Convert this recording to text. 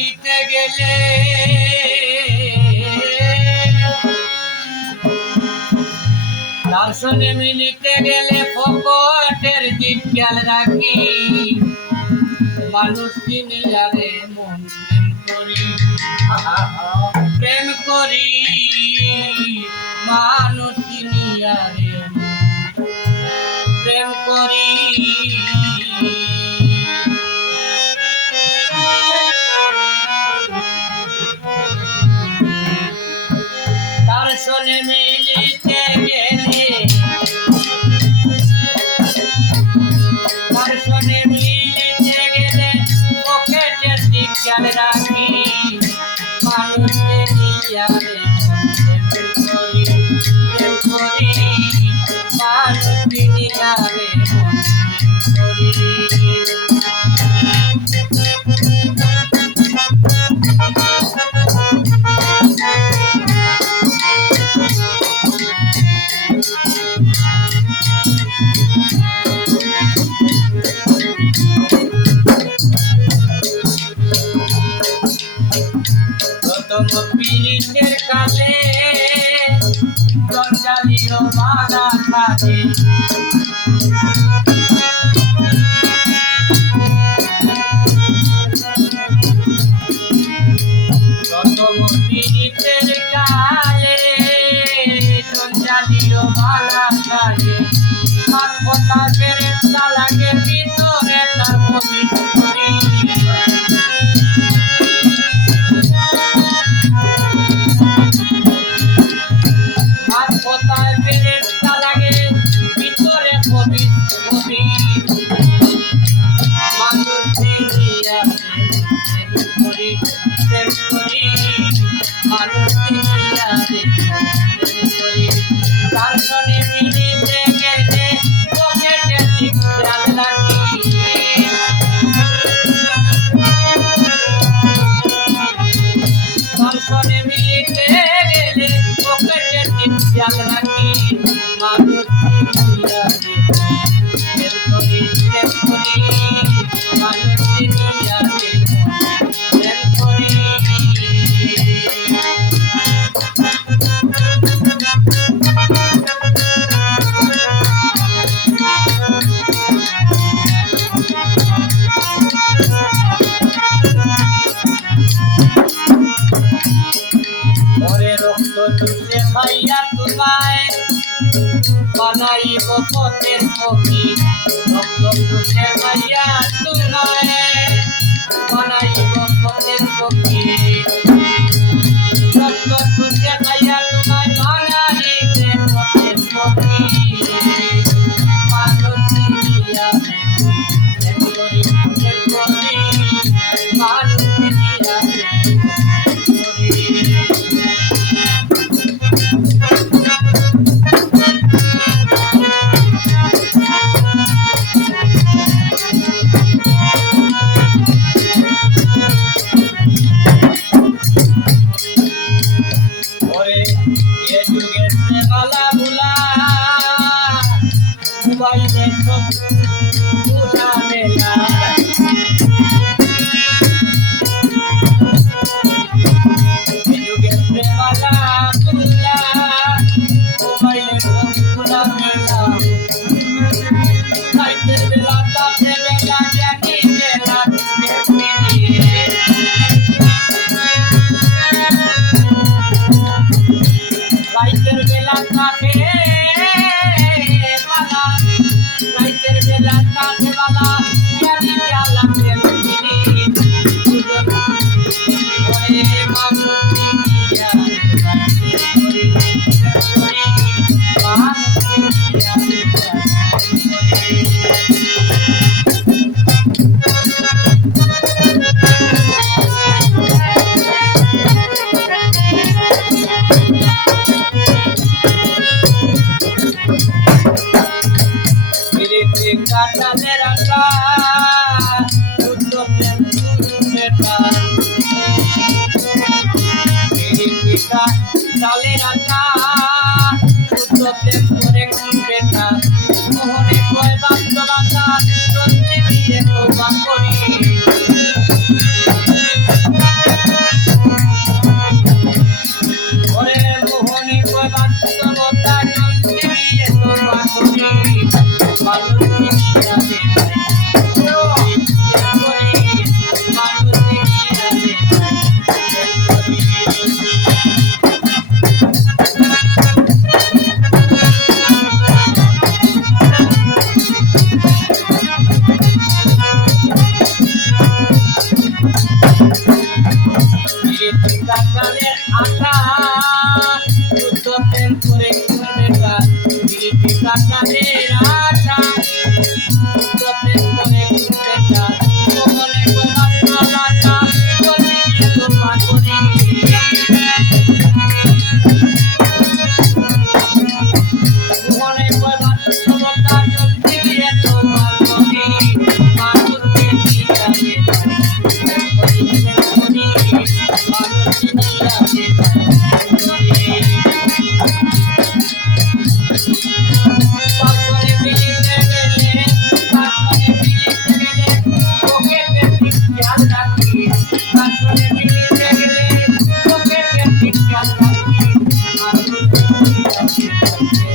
মিলিতে গেলে তার সঙ্গে মিলিতে গেলে ফকটের দিক খেয়াল রাখি মানুষ চিনিলারে মন প্রেম করি মানুষ চিনিলারে প্রেম করি তার সঙ্গে মিলিতে গেলে তার সঙ্গে মিলিতে গেলে পকেটের দিক খেয়াল রাখি মানুষ চিনিলারে প্রেম করি মানুষ চিনিলারে প্রথম পীড়িতের কাছে জঞ্জালিও মানা থাকে প্রথম পীড়িতের কালে জঞ্জালিও মানা থাকে হাত পতা ফেরেশতা লাগে ভিতরে তার পবিত্র তার সঙ্গে মিলিতে গেলে পকেটের দিক খেয়াল রাখি তার সঙ্গে মিলিতে গেলে পকেটের দিক খেয়াল রাখি মানুষ তুষে ভাইয়া তোমায় বানাইব পথের পক্ষী রক্ত তুষে ভাইয়া তোমায় বানাইব পথের পক্ষী রক্ত তুষে ভাইয়া তোমায় বানাইবে পথের পক্ষী মানুষ চিনিয়া মানুষ চিনিয়া কাকালের আটা যুদ্ধ প্রেম করে কুন্ডেটা দিকে কাকালের আটা যুদ্ধ প্রেম করে কুন্ডেটা মনে গোলা লাটা বলিয়ে তোমার করি মনে গোলা লাটা বলিয়ে তোমার করি মানুষকে দিকে Thank you.